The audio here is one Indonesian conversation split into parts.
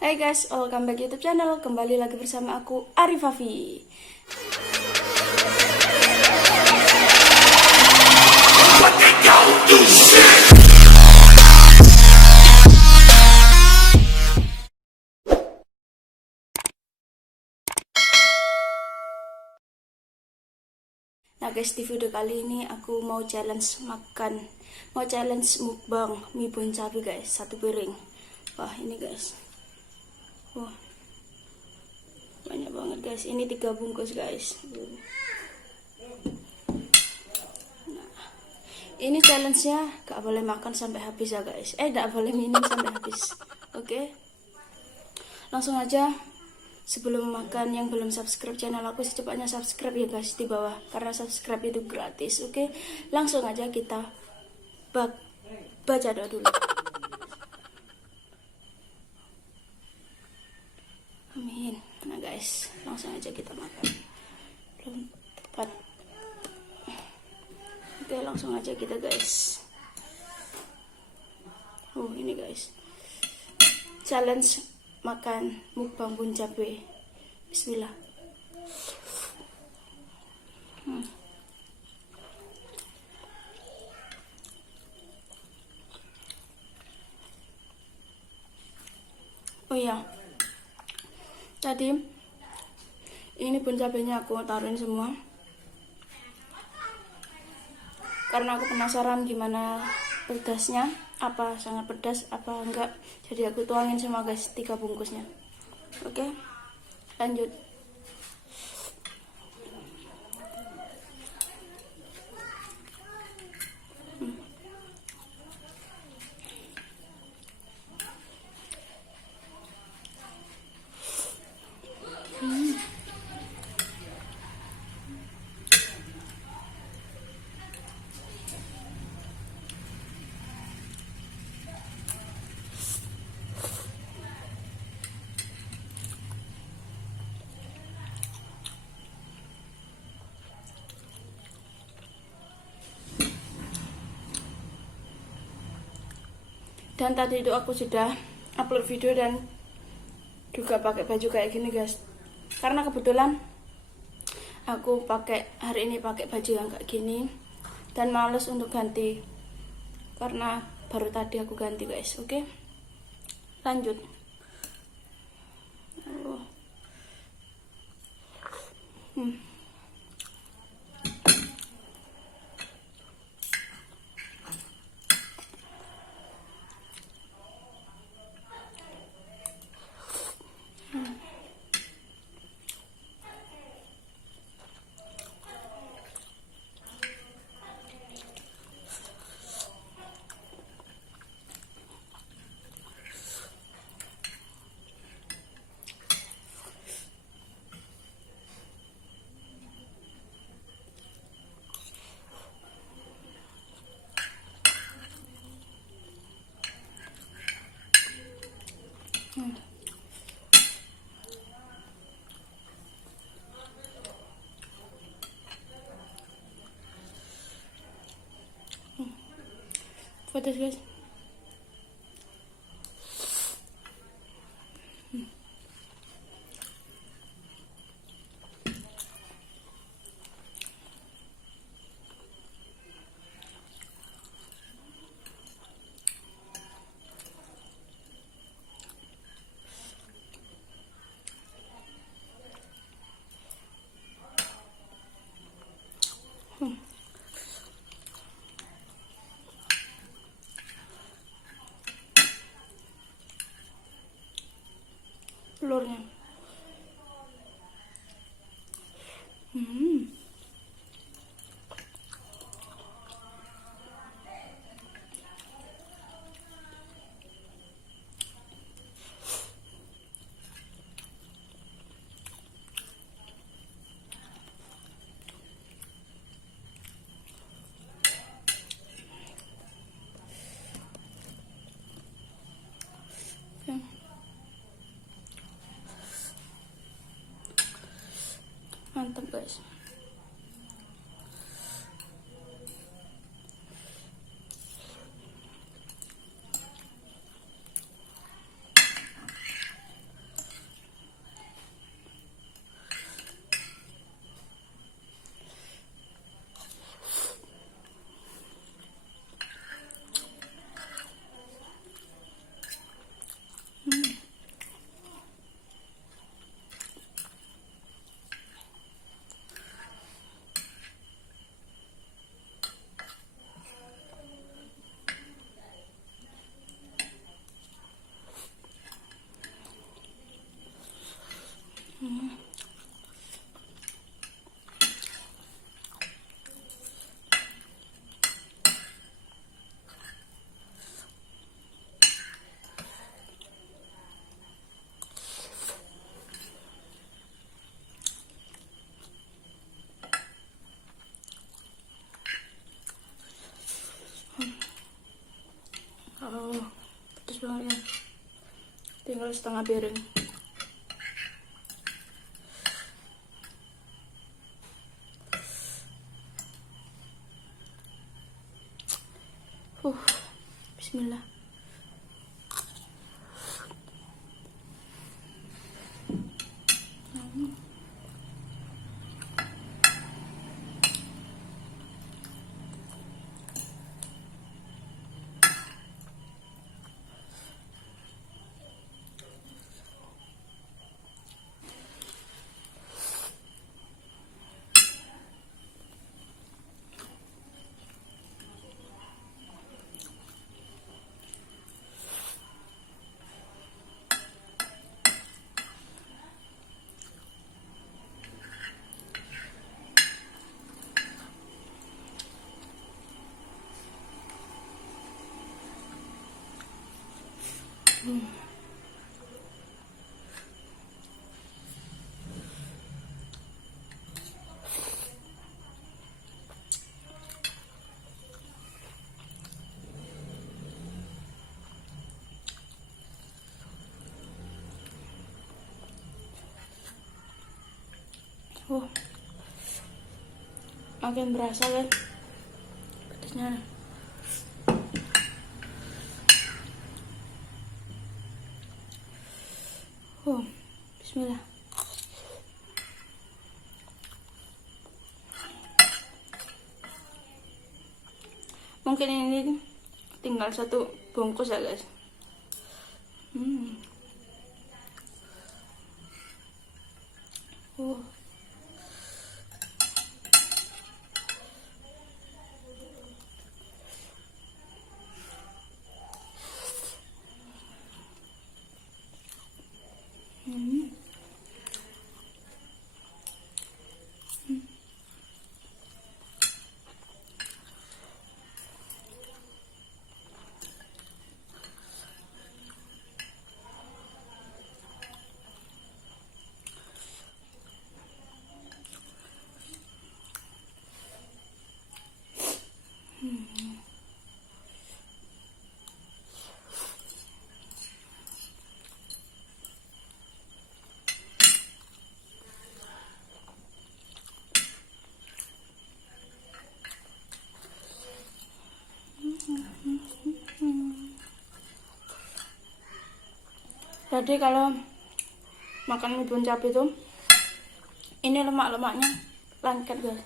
Hai guys, welcome back YouTube channel. Kembali lagi bersama aku Arifafi. Nah guys, di video kali ini aku mau challenge makan, mau challenge mukbang mie bon cabe guys, satu piring. Wah ini guys, wah banyak banget guys. Ini 3 bungkus guys. Nah, ini challenge-nya gak boleh makan sampai habis ya guys. Gak boleh minum sampai habis. Oke, langsung aja. Sebelum makan, yang belum subscribe channel aku secepatnya subscribe ya guys di bawah, karena subscribe itu gratis. Oke, langsung aja kita baca doa dulu. Amin. Nah guys, langsung aja kita makan. Belum tepat. Oke, langsung aja kita guys. Ini guys, challenge makan mukbang bon cabe. Bismillah. Oh iya, tadi ini bon cabenya aku taruhin semua karena aku penasaran gimana pedasnya, apa sangat pedas apa enggak. Jadi aku tuangin semua guys, 3 bungkusnya. Oke, lanjut. Dan tadi itu aku sudah upload video dan juga pakai baju kayak gini guys, karena kebetulan aku hari ini pakai baju yang kayak gini dan males untuk ganti karena baru tadi aku ganti guys. Oke, lanjut. Pedas guys. Telurnya. Mantap guys. tinggal setengah piring. Bismillah. Makin berasa kan pedasnya. Bismillah. Mungkin ini tinggal 1 bungkus ya guys. Jadi kalau makan mie bun cabe itu, ini lemak-lemaknya lengket guys,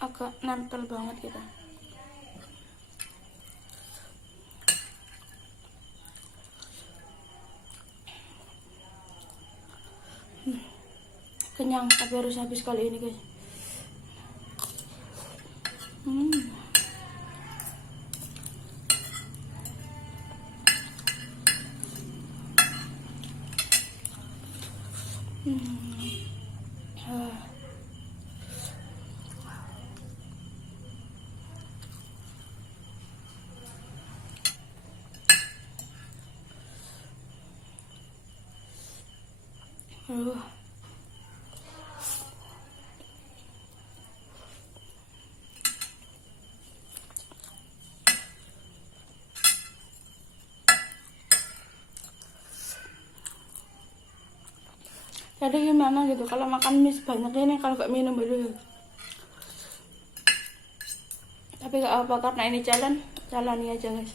agak nempel banget gitu. Kenyang, tapi harus habis kali ini guys. Jadi gimana gitu kalau makan mie sebanyak ini kalau gak minum dulu. Tapi gak apa, karena ini jalani aja guys.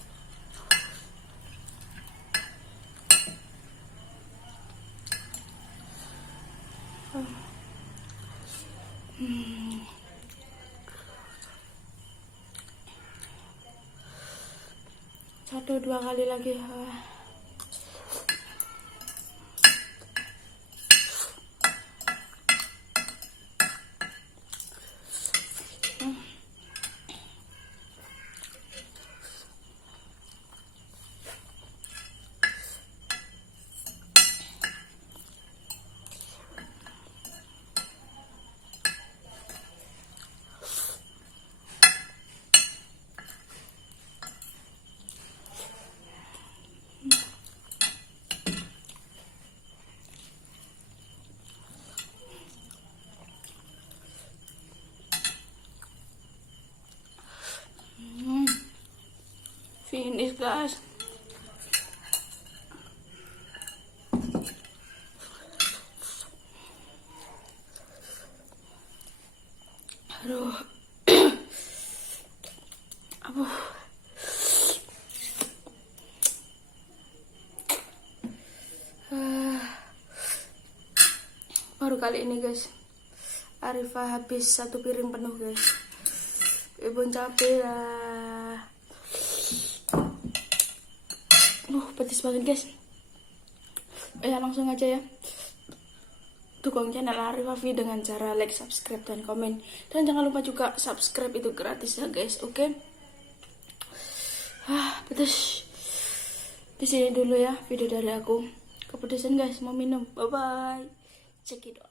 Satu dua kali lagi. Finish guys. baru kali ini guys. Arifah habis 1 piring penuh guys. Ibu capek ya. Pedes banget guys. Ya langsung aja ya. Dukung channel Arifah V dengan cara like, subscribe, dan komen. Dan jangan lupa juga subscribe, itu gratis ya guys. Oke. Pedes. Di sini dulu ya video dari aku. Kepedesan guys, mau minum. Bye bye. Cekidot.